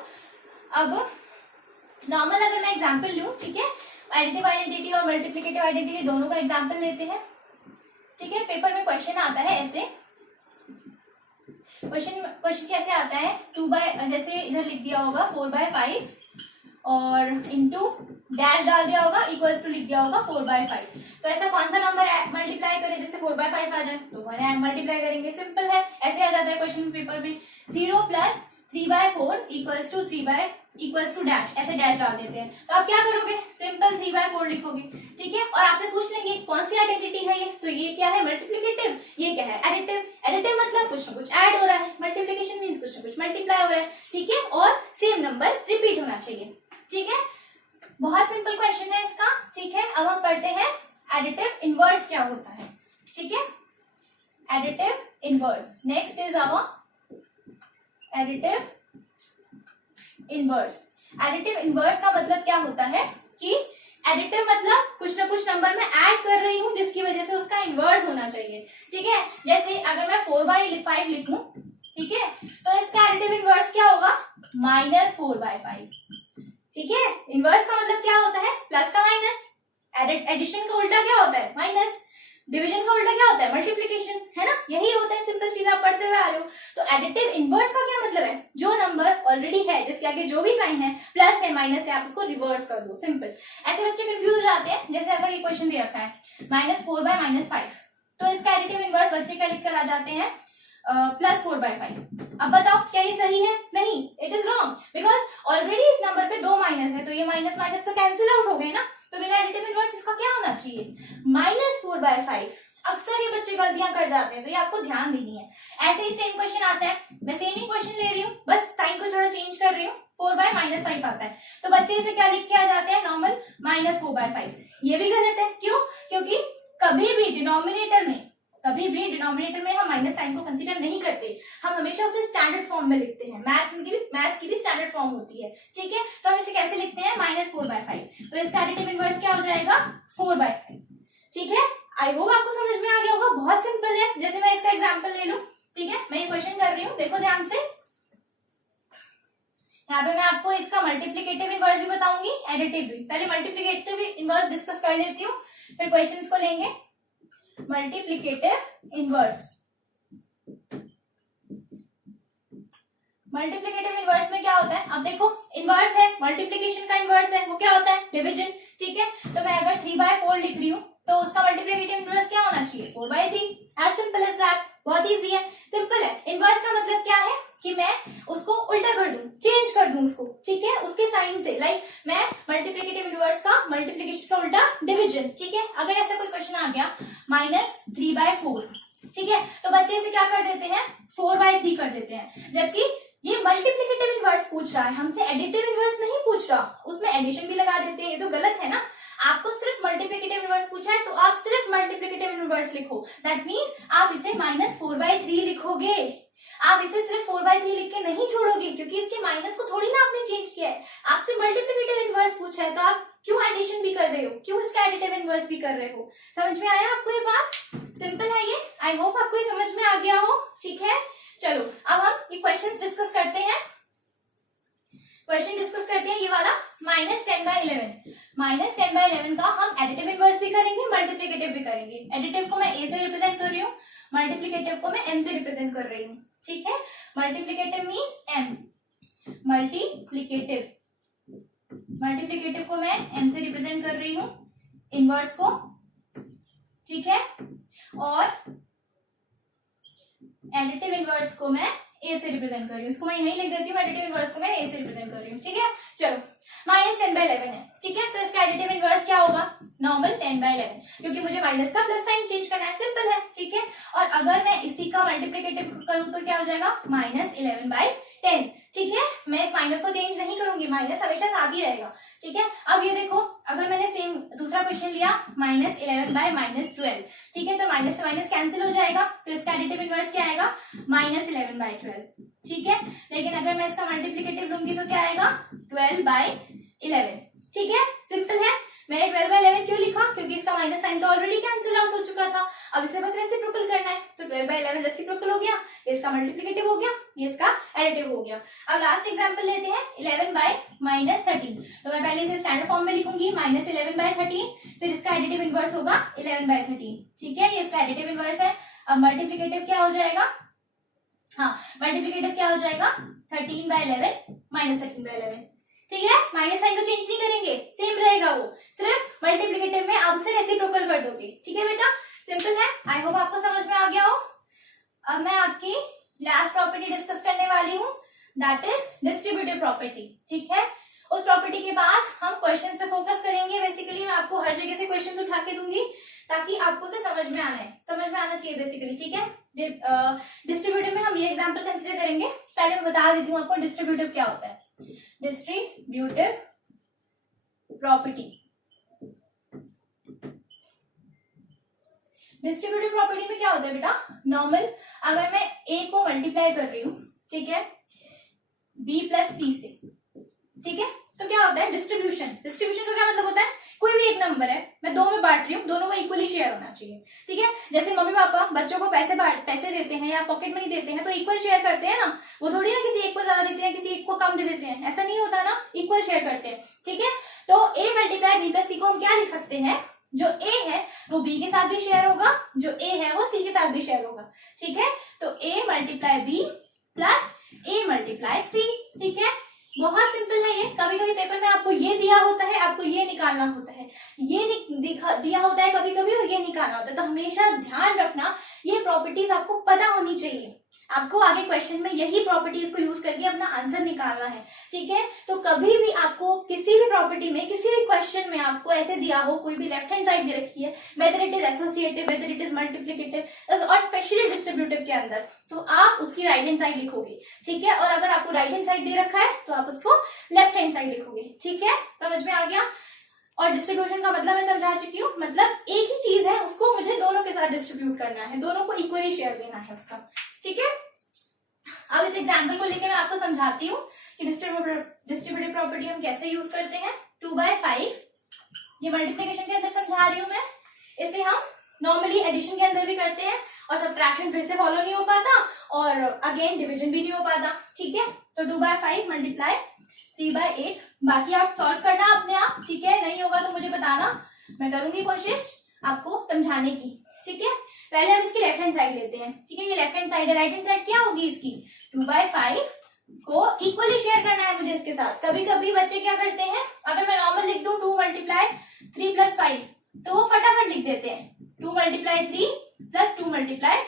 अब नॉर्मल अगर मैं एग्जांपल लूं, ठीक है, एडिटिव आइडेंटिटी और मल्टीप्लिकेटिव आइडेंटिटी दोनों का एग्जांपल लेते हैं। ठीक है, पेपर में क्वेश्चन आता है ऐसे, क्वेश्चन कैसे आता है? जैसे इधर लिख दिया होगा 4/5 और इंटू डैश डाल दिया होगा, इक्वल्स टू लिख दिया होगा 4/5। तो ऐसा कौन सा नंबर मल्टीप्लाई करें जैसे 4/5 आ जाए? तो 1 मल्टीप्लाई करेंगे, सिंपल है। ऐसे आ जाता है क्वेश्चन पेपर में। 0 + 3/4 इक्वल्स टू डैश, ऐसे डैश डाल देते हैं। तो आप क्या करोगे? सिंपल 3/4 लिखोगे। ठीक है, और आपसे पूछ लेंगे कौन सी आइडेंटिटी है ये? तो ये क्या है? मल्टीप्लिकेटिव। ये क्या है? एडिटिव। एडिटिव मतलब कुछ ना कुछ ऐड हो रहा है, मल्टीप्लिकेशन मीन्स कुछ ना कुछ मल्टीप्लाई हो रहा है। ठीक है, और सेम नंबर रिपीट होना चाहिए। ठीक है, बहुत सिंपल क्वेश्चन है इसका। ठीक है, अब हम पढ़ते हैं एडिटिव इनवर्स क्या होता है। ठीक है, additive inverse. Next is our additive inverse. Additive inverse का मतलब क्या होता है कि एडिटिव मतलब कुछ ना कुछ नंबर में ऐड कर रही हूँ जिसकी वजह से उसका इनवर्स होना चाहिए। ठीक है, जैसे अगर मैं 4/5 लिखूं, ठीक है, तो इसका एडिटिव इनवर्स क्या होगा? -4/5। ठीक है, इनवर्स का मतलब क्या होता है? प्लस का माइनस। एडिशन का उल्टा क्या होता है? माइनस। डिवीजन का उल्टा क्या होता है? मल्टीप्लिकेशन, है ना? यही होता है, सिंपल चीज आप पढ़ते हुए आ रहे हो। तो एडिटिव इनवर्स का क्या मतलब है? जो नंबर ऑलरेडी है, जिसके आगे जो भी साइन है, प्लस है माइनस है, आप उसको रिवर्स कर दो, सिंपल। ऐसे बच्चे कंफ्यूज हो जाते हैं। जैसे अगर ये क्वेश्चन दे रखा है -4/-5, तो इसका एडिटिव इनवर्स बच्चे क्या लिख कर आ जाते हैं? +4/5। अब बताओ क्या ये सही है? नहीं, it is wrong, because already इस नंबर पे 2 माइनस है, तो ये माइनस माइनस तो कैंसिल आउट हो गए ना। तो मेरा एडिटिव इनवर्स इसका क्या होना चाहिए? -4/5। अक्सर ये बच्चे गलतियां कर जाते हैं, तो ये आपको ध्यान देनी है। ऐसे ही सेम क्वेश्चन आता है, मैं सेम ही क्वेश्चन ले रही हूँ, बस साइन को थोड़ा चेंज कर रही हूँ, 4/-5 आता है, तो बच्चे इसे क्या लिख के आ जाते हैं, नॉर्मल -4/5। ये भी गलत है, क्यों? क्योंकि कभी भी डिनोमिनेटर में हम माइनस साइन को कंसीडर नहीं करते, हम हमेशा उसे स्टैंडर्ड फॉर्म में लिखते हैं। मैथ्स की भी स्टैंडर्ड फॉर्म होती है, ठीक है। तो हम इसे कैसे लिखते हैं, -4/5, तो इसका एडिटिव इनवर्स क्या हो जाएगा, 4/5, ठीक है। आई होप आपको समझ में आ गया होगा, बहुत सिंपल है। जैसे मैं इसका एग्जाम्पल ले लूं, ठीक है, मैं ये क्वेश्चन कर रही हूँ, देखो ध्यान से। यहाँ पे मैं आपको इसका मल्टीप्लिकेटिव इनवर्स भी बताऊंगी, एडिटिव भी। पहले मल्टीप्लिकेटिव इनवर्स डिस्कस कर लेती हूँ, फिर क्वेश्चंस को लेंगे। मल्टीप्लिकेटिव इनवर्स में क्या होता है, अब देखो इनवर्स है, मल्टीप्लिकेशन का इनवर्स है, वो क्या होता है, डिवीजन, ठीक है। तो मैं अगर 3/4 लिख रही हूँ, तो उसका मल्टीप्लिकेटिव इनवर्स क्या होना चाहिए, 4/3। एज सिंपल एज दैट, बहुत इजी है, सिंपल है। इनवर्स का मतलब क्या है कि मैं उसको उल्टा कर दूं, चेंज कर दूं उसको, ठीक है, उसके साइन से। लाइक मैं मल्टीप्लिकेटिव इनवर्स का मल्टीप्लिकेशन का उल्टा डिवीजन, ठीक है। अगर ऐसा कोई क्वेश्चन आ गया -3/4, ठीक है, तो बच्चे इसे क्या कर देते हैं, 4/3 कर देते हैं, जबकि ये मल्टीप्लिकेटिव इनवर्स पूछ रहा है हमसे, एडिटिव इनवर्स नहीं पूछ रहा, उसमें एडिशन भी लगा देते हैं, ये तो गलत है ना। आपको सिर्फ मल्टीप्लिकेटिव इनवर्स पूछा है, तो आप सिर्फ मल्टीप्लिकेटिव इनवर्स लिखो, दैट मींस आप इसे -4/3 लिखोगे, आप इसे सिर्फ 4/3 लिख के नहीं छोड़ोगे, क्योंकि इसके माइनस को थोड़ी ना आपने चेंज किया है। आपसे मल्टीप्लिकेटिव इनवर्स पूछा है, तो आप क्यों एडिशन भी कर रहे हो, क्यों इसका एडिटिव इनवर्स भी कर रहे हो। समझ में आया आपको ये बात, सिंपल है ये। आई होप आपको ये समझ में आ गया हो, ठीक है। चलो अब हम ये क्वेश्चन डिस्कस करते हैं, ये वाला -10/11 का हम एडिटिव इनवर्स भी करेंगे, मल्टीप्लिकेटिव भी करेंगे। एडिटिव को मैं ए से रिप्रेजेंट कर रही हूँ, मल्टीप्लिकेटिव को मैं एम से रिप्रेजेंट कर रही हूँ, ठीक है। मल्टीप्लिकेटिव मीन्स एम, मल्टीप्लिकेटिव को मैं एम से रिप्रेजेंट कर रही हूँ, इनवर्स को, ठीक है, और एडिटिव इनवर्स को मैं ए से रिप्रेजेंट कर रही हूँ। इसको मैं यहीं लिख देती हूँ, एडिटिव इनवर्स को मैं ए से रिप्रेजेंट कर रही हूँ, ठीक है। चलो -10/11 है, ठीक है, तो इसका एडिटिव इनवर्स क्या होगा, नॉर्मल 10/11, क्योंकि मुझे माइनस का प्लस साइन चेंज करना है, सिंपल है, ठीक है। और अगर मैं इसी का मल्टीप्लिकेटिव करूँ तो क्या हो जाएगा, -11/10, ठीक है। मैं इस माइनस को चेंज नहीं करूंगी, माइनस हमेशा साथ ही रहेगा, ठीक है। अब ये देखो, अगर मैंने सेम दूसरा क्वेश्चन लिया -11/-12, ठीक है, तो माइनस से माइनस कैंसिल हो जाएगा, तो इसका एडिटिव इनवर्स क्या आएगा, -11/12, ठीक है। लेकिन अगर मैं इसका मल्टीप्लिकेटिव लूंगी तो क्या आएगा, 12/11, ठीक है, सिंपल है। मैंने 12/11 क्यों लिखा, क्योंकि इसका माइनस साइन तो ऑलरेडी कैंसिल आउट हो चुका था, अब इसे बस रेसिप्रोकल करना है, तो 12/11 रेसिप्रोकल हो गया, इसका मल्टीप्लिकेटिव हो गया, ये इसका एडिटिव हो गया। अब लास्ट एग्जांपल लेते हैं, 11/-13, तो मैं पहले इसे स्टैंडर्ड फॉर्म में लिखूंगी, -11/13, फिर इसका एडिटिव इनवर्स होगा 11/13, ठीक है, ये इसका एडिटिव इनवर्स है। अब मल्टीप्लिकेटिव क्या हो जाएगा, मल्टीप्लिकेटिव क्या हो जाएगा, 13/11 -13/11, ठीक है। माइनस साइन को चेंज नहीं करेंगे, सेम रहेगा वो, सिर्फ मल्टीप्लिकेटिव में आप उसे रेसिप्रोकल कर दोगे, ठीक है बेटा, सिंपल है। आई होप आपको समझ में आ गया हो। अब मैं आपकी लास्ट प्रॉपर्टी डिस्कस करने वाली हूँ, दैट इज डिस्ट्रीब्यूटिव प्रॉपर्टी, ठीक है। उस प्रॉपर्टी के बाद हम क्वेश्चन पे फोकस करेंगे। बेसिकली मैं आपको हर जगह से क्वेश्चन उठा के दूंगी, ताकि आपको उसे समझ में आना चाहिए बेसिकली, ठीक है। डिस्ट्रीब्यूटिव में हम ये एग्जांपल कंसीडर करेंगे। पहले मैं बता देती हूँ आपको डिस्ट्रीब्यूटिव क्या होता है। डिस्ट्रीब्यूटिव प्रॉपर्टी, डिस्ट्रीब्यूटिव प्रॉपर्टी में क्या होता है बेटा, नॉर्मल अगर मैं ए को मल्टीप्लाई कर रही हूँ, ठीक है, बी प्लस सी से, ठीक है, तो क्या होता है डिस्ट्रीब्यूशन का क्या मतलब होता है, कोई भी एक नंबर है, मैं दो में बांट रही हूँ, दोनों को इक्वली शेयर होना चाहिए, ठीक है। जैसे मम्मी पापा बच्चों को पैसे देते हैं या पॉकेट मनी देते हैं, तो इक्वल शेयर करते हैं ना, वो थोड़ी ना किसी एक को ज्यादा देते हैं, किसी एक को कम दे देते हैं, ऐसा नहीं होता ना, इक्वल शेयर करते हैं, ठीक है। तो ए मल्टीप्लाई बी प्लस सी को हम क्या लिख सकते हैं, जो ए है वो बी के साथ भी शेयर होगा, जो ए है वो सी के साथ भी शेयर होगा, ठीक है। तो A multiply B plus A multiply C, ठीक है, बहुत सिंपल है ये। कभी कभी पेपर में आपको ये दिया होता है, आपको ये निकालना होता है, ये दिया होता है कभी कभी, और ये निकालना होता है, तो हमेशा ध्यान रखना ये प्रॉपर्टीज आपको पता होनी चाहिए। आपको आगे क्वेश्चन में यही प्रॉपर्टीज को यूज करके अपना आंसर निकालना है, ठीक है। तो कभी भी आपको किसी भी प्रॉपर्टी में, किसी भी क्वेश्चन में आपको ऐसे दिया हो, कोई भी लेफ्ट हैंड साइड दे रखी है, whether it is associative, whether it is multiplicative और स्पेशली डिस्ट्रीब्यूटिव के अंदर, तो आप उसकी राइट हैंड साइड लिखोगे, ठीक है। और अगर आपको राइट हैंड साइड दे रखा है तो आप उसको लेफ्ट हैंड साइड लिखोगे, ठीक है। समझ में आ गया। और डिस्ट्रीब्यूशन का मतलब मैं समझा चुकी हूँ, मतलब एक ही चीज है, उसको मुझे दोनों के साथ डिस्ट्रीब्यूट करना है, दोनों को इक्वली शेयर देना है उसका, ठीक है। अब इस एग्जांपल को लेकर मैं आपको समझाती हूँ कि डिस्ट्रीब्यूटिव प्रॉपर्टी हम कैसे यूज करते हैं। 2/5 ये मल्टीप्लिकेशन के अंदर समझा रही हूँ मैं, इसे हम नॉर्मली एडिशन के अंदर भी करते हैं और सब्ट्रैक्शन फिर से फॉलो नहीं हो पाता और अगेन डिवीजन भी नहीं हो पाता, ठीक है। तो 2/5 मल्टीप्लाई 3/8, बाकी आप सॉल्व करना अपने आप, ठीक है। नहीं होगा तो मुझे बताना, मैं करूंगी कोशिश आपको समझाने की, ठीक है। पहले हम इसकी लेफ्ट हैंड साइड लेते हैं, ठीक है। ये लेफ्ट हैंड साइड है, राइट हैंड साइड क्या होगी इसकी? 2/5 को इक्वली शेयर करना है मुझे इसके साथ। कभी कभी बच्चे क्या करते हैं, अगर मैं नॉर्मल लिख दूं 2 × 3 + 5 तो वो फटाफट लिख देते हैं 2 × 3 + 2 ×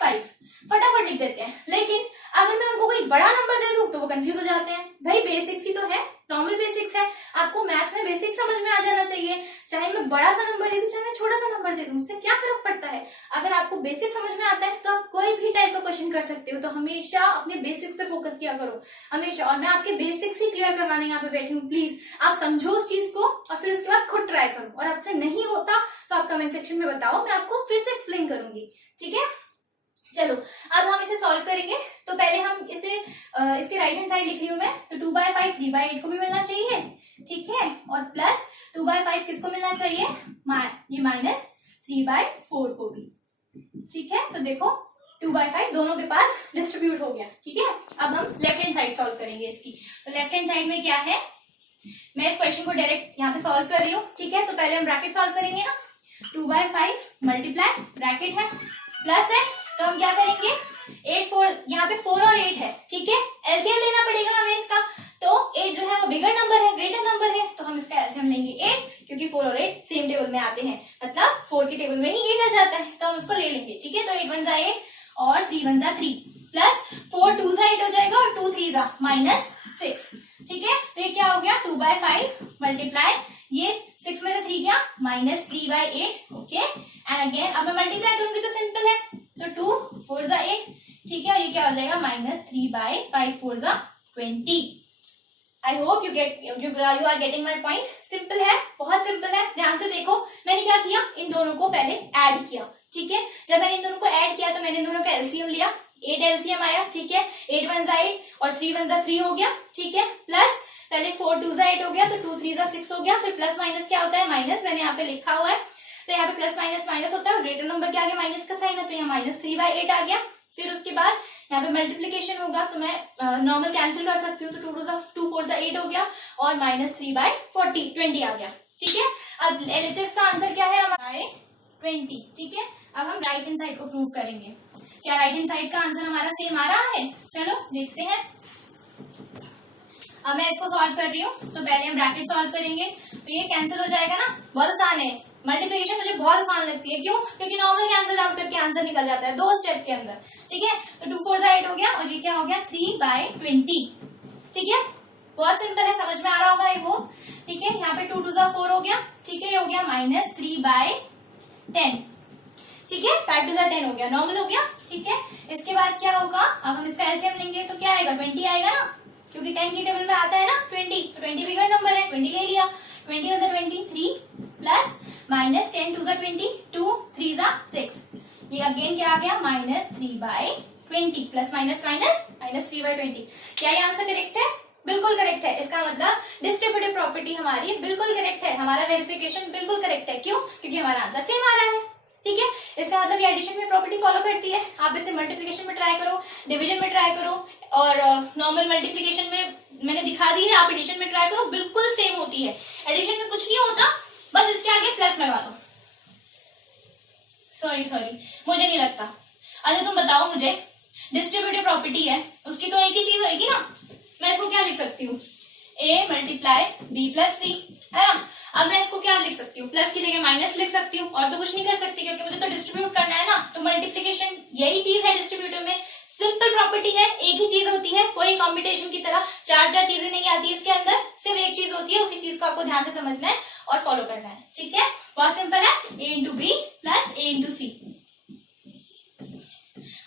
5 फटाफट लिख देते हैं। लेकिन अगर मैं उनको कोई बड़ा नंबर दे दूं तो वो कंफ्यूज हो जाते हैं। भाई बेसिक्स ही तो है, नॉर्मल बेसिक्स है, आपको मैथ्स में बेसिक्स समझ में आ जाना चाहिए। चाहे मैं बड़ा सा नंबर दे दूं, चाहे मैं छोटा सा नंबर दे दूं, उससे क्या फर्क पड़ता है। अगर आपको बेसिक समझ में आता है तो आप कोई भी टाइप का क्वेश्चन कर सकते हो। तो हमेशा अपने बेसिक्स पे फोकस किया करो, हमेशा। और मैं आपके बेसिक्स ही क्लियर करवाने यहाँ पे बैठी हूँ। प्लीज आप समझो उस चीज को और फिर उसके बाद खुद ट्राई करो। और आपसे नहीं होता तो आप कमेंट सेक्शन में बताओ, मैं आपको फिर से एक्सप्लेन करूंगी, ठीक है। चलो अब हम इसे सॉल्व करेंगे। तो पहले हम इसे इसके राइट हैंड साइड लिख रही हूँ मैं, तो 2/5 3/8 को भी मिलना चाहिए, ठीक है। और प्लस 2/5 किसको मिलना चाहिए? ये माइनस 3/4 को भी, ठीक है। तो देखो 2/5 दोनों के पास डिस्ट्रीब्यूट हो गया, ठीक है। अब हम लेफ्ट हैंड साइड सॉल्व करेंगे इसकी। तो लेफ्ट हैंड साइड में क्या है, मैं इस क्वेश्चन को डायरेक्ट यहाँ पे सॉल्व कर रही हूँ, ठीक है। तो पहले हम ब्रैकेट सॉल्व करेंगे ना, 2/5 मल्टीप्लाई ब्रैकेट है प्लस है, तो हम क्या करेंगे 8 4 यहाँ पे 4 और 8 है, ठीक है। एलसीएम लेना पड़ेगा हमें इसका, तो 8 जो है वो बिगर नंबर है, ग्रेटर नंबर है, तो हम इसका एलसीएम लेंगे 8, क्योंकि 4 और 8 सेम टेबल में आते हैं, मतलब 4 के टेबल में ही 8 आ जाता है, तो हम उसको ले लेंगे, ठीक है। तो 8 1 8 और 3 1 3 प्लस 4 2 8 हो जाएगा और 2 3 -6, ठीक है। तो ये क्या हो गया 2/5 मल्टीप्लाई, ये 6 में से 3 क्या -3/8, ओके। एंड अगेन अब मैं मल्टीप्लाई करूंगी तो सिंपल है, तो 2 4 8, ठीक है। और ये क्या हो जाएगा -3/5 4 20। I hope you are getting my point. Simple है, बहुत सिंपल है। ध्यान से देखो, मैंने क्या किया, इन दोनों को पहले ऐड किया, ठीक है। जब मैंने इन दोनों को ऐड किया तो मैंने इन दोनों का एलसीएम लिया, 8 एलसीएम आया, ठीक है। 8 1 8 और 3 1 3 हो गया, ठीक है। प्लस पहले 4 2 8 हो गया, तो 2 3 6 हो गया। फिर प्लस माइनस क्या होता है, माइनस, मैंने यहाँ पे लिखा हुआ है, तो यहाँ पे प्लस माइनस माइनस होता है, ग्रेटर नंबर के आगे माइनस का साइन है, तो यहाँ -3/8 आ गया। फिर उसके बाद यहाँ पे मल्टीप्लीकेशन होगा, तो मैं नॉर्मल कैंसिल कर सकती हूँ, तो 2 4 8 हो गया और -3/40 20 आ गया, ठीक है। अब एलएचएस का आंसर क्या है हमारे 20, ठीक है। अब हम राइट हैंड साइड को प्रूव करेंगे। क्या राइट हैंड साइड का आंसर हमारा सेम आ रहा है? चलो देखते हैं। अब मैं इसको सॉल्व कर रही हूँ, तो पहले हम ब्रैकेट सॉल्व करेंगे, तो ये कैंसिल हो जाएगा ना, बहुत आसान है। मल्टीप्लिकेशन मुझे बहुत आसान लगती है, क्यों? क्योंकि नॉर्मल कैंसिल आउट करके आंसर निकल जाता है 2 स्टेप के अंदर, ठीक है। तो 2 4 8 हो गया और ये क्या हो गया 3/20, ठीक है। बहुत सिंपल है, समझ में आ रहा होगा ये वो, ठीक है। यहाँ पे 2 2 4 हो गया, ठीक है। ये हो गया -3/10, ठीक है। 5 2 10 हो गया, नॉर्मल हो गया, ठीक है। इसके बाद क्या होगा, अब हम इसका एलसीएम लेंगे तो क्या आएगा 20 आएगा ना, क्योंकि 10 की टेबल में आता है ना 20, तो 20 बिगर नंबर है, 20 ले लिया। 20 1 20 3 प्लस -10 2 20 2 3 6, ये अगेन क्या आ गया -3/20 प्लस माइनस माइनस -3/20। क्या ये आंसर करेक्ट है? बिल्कुल करेक्ट है। इसका मतलब डिस्ट्रीब्यूटिव प्रॉपर्टी हमारी बिल्कुल करेक्ट है, हमारा वेरिफिकेशन बिल्कुल करेक्ट है। क्यों? क्योंकि हमारा आंसर सेम आ रहा है, ठीक है। इसका मतलब ये एडिशन में प्रॉपर्टी फॉलो करती है। आप इसे मल्टीप्लिकेशन में ट्राई करो, डिवीजन में ट्राई करो, और नॉर्मल मल्टीप्लिकेशन में मैंने दिखा दी है, आप एडिशन में ट्राई करो, बिल्कुल सेम होती है। एडिशन में कुछ नहीं होता, बस इसके आगे प्लस लगा दो। सॉरी मुझे नहीं लगता। अच्छा तुम बताओ मुझे, डिस्ट्रीब्यूटिव प्रॉपर्टी है, उसकी तो एक ही चीज होगी ना। मैं इसको क्या लिख सकती हूँ, a × b + c, है ना। अब मैं इसको क्या लिख सकती हूँ, प्लस की जगह माइनस लिख सकती हूँ, और तो कुछ नहीं कर सकती, क्योंकि मुझे तो डिस्ट्रीब्यूट करना है ना। तो मल्टीप्लिकेशन यही चीज है डिस्ट्रीब्यूटिव में, सिंपल प्रॉपर्टी है, एक ही चीज होती है, कोई कॉम्बिनेशन की तरह चार चार चीजें नहीं आती इसके अंदर, सिर्फ एक चीज होती है, उसी चीज को आपको ध्यान से समझना है और फॉलो करना है, ठीक है। बहुत सिंपल है, a into B plus a into C,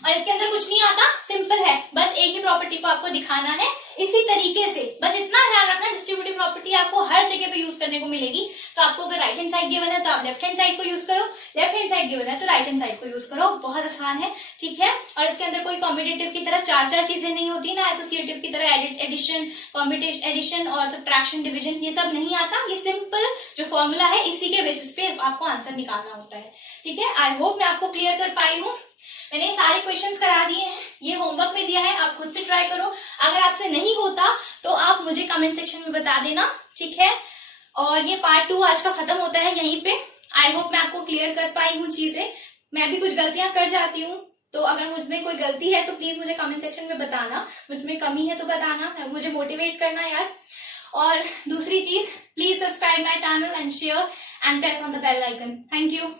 और इसके अंदर कुछ नहीं आता, सिंपल है, बस एक ही प्रॉपर्टी को आपको दिखाना है इसी तरीके से। बस इतना ध्यान रखना, डिस्ट्रीब्यूटिव प्रॉपर्टी आपको हर जगह पे यूज करने को मिलेगी। तो आपको अगर राइट हैंड साइड गिवन है तो आप लेफ्ट हैंड साइड को यूज करो, लेफ्ट हैंड साइड गिवन है तो राइट हैंड साइड को यूज करो, बहुत आसान है, ठीक है। और इसके अंदर कोई कॉम्पिटेटिव की तरह चार चार चीजें नहीं होती ना, एसोसिएटिव की तरह एडिशन, कॉम्पिटेशन, एडिशन और सब्ट्रैक्शन, डिवीजन, ये सब नहीं आता। ये सिंपल जो फॉर्मूला है इसी के बेसिस पे आपको आंसर निकालना होता है, ठीक है। आई होप मैं आपको क्लियर कर पाई हूँ। मैंने सारे क्वेश्चंस करा दिए हैं, ये होमवर्क में दिया है, आप खुद से ट्राई करो। अगर आपसे नहीं होता तो आप मुझे कमेंट सेक्शन में बता देना, ठीक है। और ये पार्ट 2 आज का खत्म होता है यहीं पे। आई होप मैं आपको क्लियर कर पाई हूँ चीजें। मैं भी कुछ गलतियां कर जाती हूँ, तो अगर मुझ में कोई गलती है तो प्लीज मुझे कमेंट सेक्शन में बताना, मुझ में कमी है तो बताना, मुझे मोटिवेट करना यार। और दूसरी चीज, please subscribe my channel and share and press on the bell icon. Thank you.